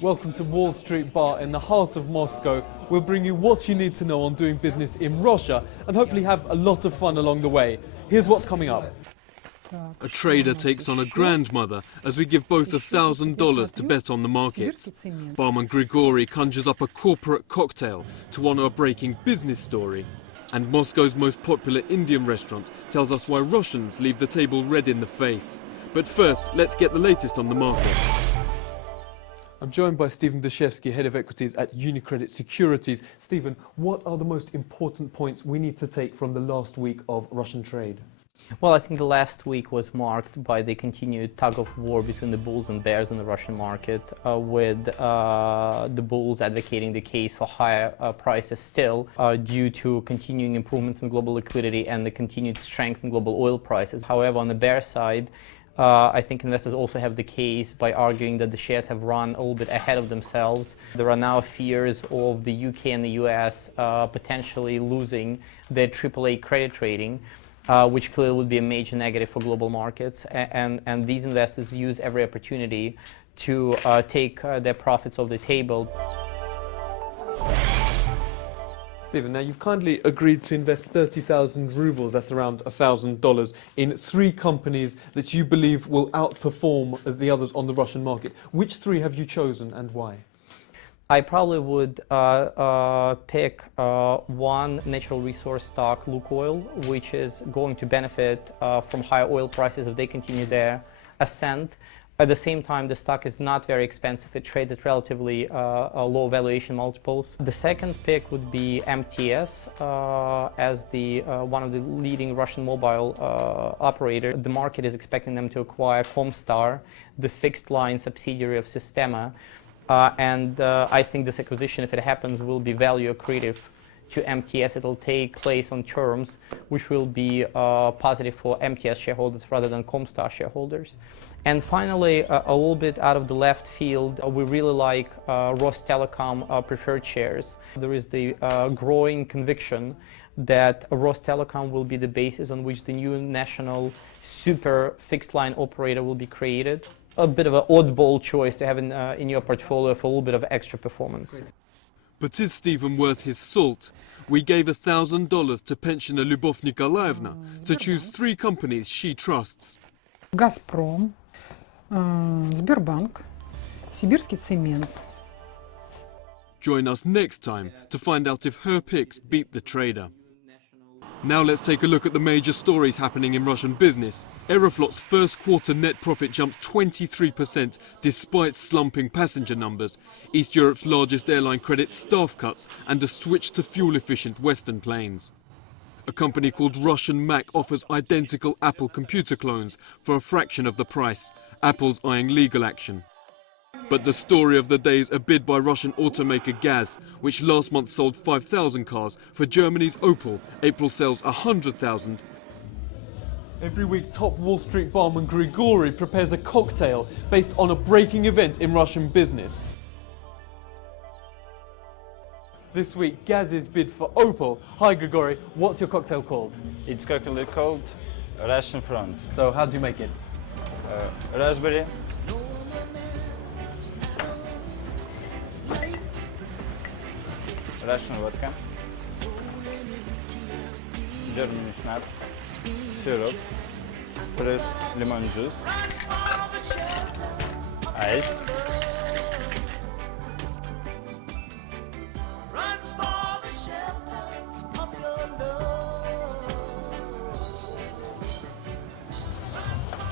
Welcome to Wall Street Bar in the heart of Moscow. We'll bring you what you need to know on doing business in Russia and hopefully have a lot of fun along the way. Here's what's coming up. A trader takes on a grandmother as we give both $1,000 to bet on the markets. Barman Grigory conjures up a corporate cocktail to honour a breaking business story. And Moscow's most popular Indian restaurant tells us why Russians leave the table red in the face. But first, let's get the latest on the markets. I'm joined by Stephen Dashevsky, Head of Equities at UniCredit Securities. Stephen, what are the most important points we need to take from the last week of Russian trade? Well, I think the last week was marked by the continued tug of war between the bulls and bears in the Russian market, with the bulls advocating the case for higher prices still due to continuing improvements in global liquidity and the continued strength in global oil prices. However, on the bear side, I think investors also have the case by arguing that the shares have run a little bit ahead of themselves. There are now fears of the UK and the US potentially losing their AAA credit rating, which clearly would be a major negative for global markets. And these investors use every opportunity to take their profits off the table. Stephen, now you've kindly agreed to invest 30,000 rubles, that's around $1,000, in 3 companies that you believe will outperform the others on the Russian market. Which 3 have you chosen and why? I probably would pick one natural resource stock, Lukoil, which is going to benefit from higher oil prices if they continue their ascent. At the same time, the stock is not very expensive. It trades at relatively low valuation multiples. The second pick would be MTS as the one of the leading Russian mobile operator. The market is expecting them to acquire Comstar, the fixed line subsidiary of Sistema. And I think this acquisition, if it happens, will be value accretive to MTS. It'll take place on terms which will be positive for MTS shareholders rather than Comstar shareholders. And finally, a little bit out of the left field, we really like Rostelecom preferred shares. There is the growing conviction that Rostelecom will be the basis on which the new national super fixed line operator will be created. A bit of an oddball choice to have in your portfolio for a little bit of extra performance. But is Stephen worth his salt? We gave $1,000 to pensioner Lyubov Nikolaevna to choose 3 companies she trusts. Gazprom, Sberbank, Sibirский цемент. Join us next time to find out if her picks beat the trader. Now let's take a look at the major stories happening in Russian business. Aeroflot's first quarter net profit jumps 23% despite slumping passenger numbers. East Europe's largest airline credits staff cuts and a switch to fuel-efficient Western planes. A company called Russian Mac offers identical Apple computer clones for a fraction of the price. Apple's eyeing legal action. But the story of the day is a bid by Russian automaker Gaz, which last month sold 5,000 cars. For Germany's Opel, April sells 100,000. Every week, top Wall Street barman Grigory prepares a cocktail based on a breaking event in Russian business. This week, Gaz's bid for Opel. Hi Grigory, what's your cocktail called? It's cocktail called Russian Front. So how do you make it? Raspberry, Russian vodka, German schnapps, syrup, fresh lemon juice, ice,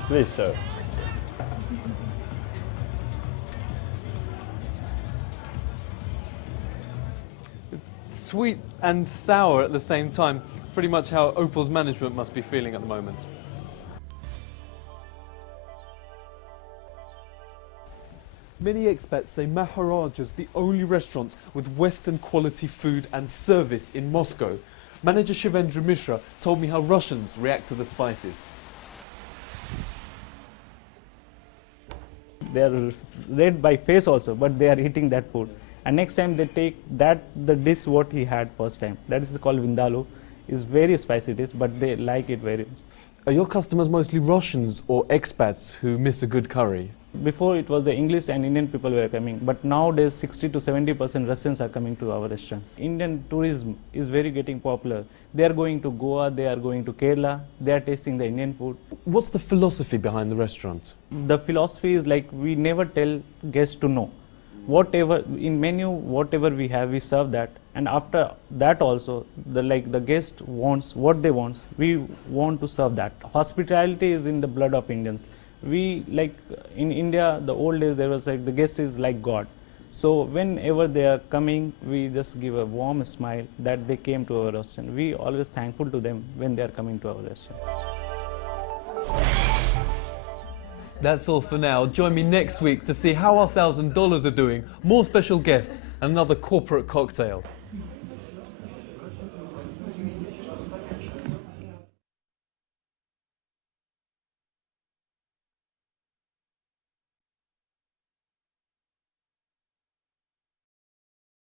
please sir. Sweet and sour at the same time. Pretty much how Opel's management must be feeling at the moment. Many expats say Maharaja's the only restaurant with Western quality food and service in Moscow. Manager Shivendu Mishra told me how Russians react to the spices. They are read by face also, but they are eating that food. And next time they take the dish what he had first time. That is called vindaloo. It's very spicy dish, but they like it very much. Are your customers mostly Russians or expats who miss a good curry? Before it was the English and Indian people were coming, but nowadays 60 to 70% Russians are coming to our restaurants. Indian tourism is very getting popular. They are going to Goa, they are going to Kerala, they are tasting the Indian food. What's the philosophy behind the restaurant? The philosophy is like we never tell guests to no. Whatever in menu, whatever we have, we serve that, and after that also, the guest wants what they want. We want to serve that. Hospitality is in the blood of Indians. We like in India, the old days there was like the guest is like God. So whenever they are coming, we just give a warm smile that they came to our restaurant. We always thankful to them when they are coming to our restaurant. That's all for now. Join me next week to see how our $1,000 are doing, more special guests, and another corporate cocktail.